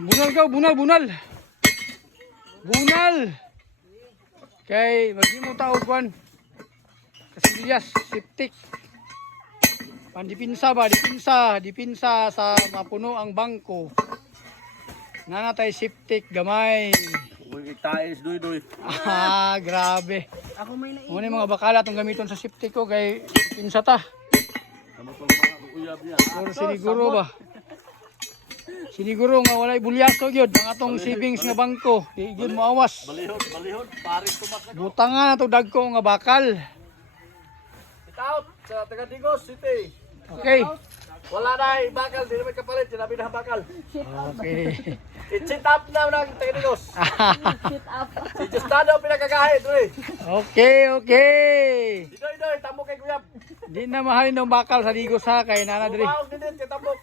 Bunal ka, bunal, bunal. Bunal. Kay magimo taog kwan. Kasiliyas, septic. Pandipinsa ba, dipinsa sa mapuno ang bangko. Nanatay septic gamay. Uy, tais doy. Ah, grabe. Ako may naiiwan. Muna yung mga bakala itong gamiton sa septic ko kay pinsa ta. Ano pang mga uyab niya? Pero siniguro ba? Siniguro nga walay bulyaso gyud ang atong savings nga bangko. Di gyud moawas. Balihon, paring tumas na. Butangan na to dagko nga bakal. Get out sa Tagadigos City. Okay. Wala na bakal, di naman kapalit, sinabi na bakal. Okay. I-sit up na ng Tagadigos. Sit up. Si Justado pinagkakahit, uy. Okay. Idoy, tamo kay Kuyab. Di na mahalin ng bakal sa Digos ha kay nana diri. Umawag din kay Tambok.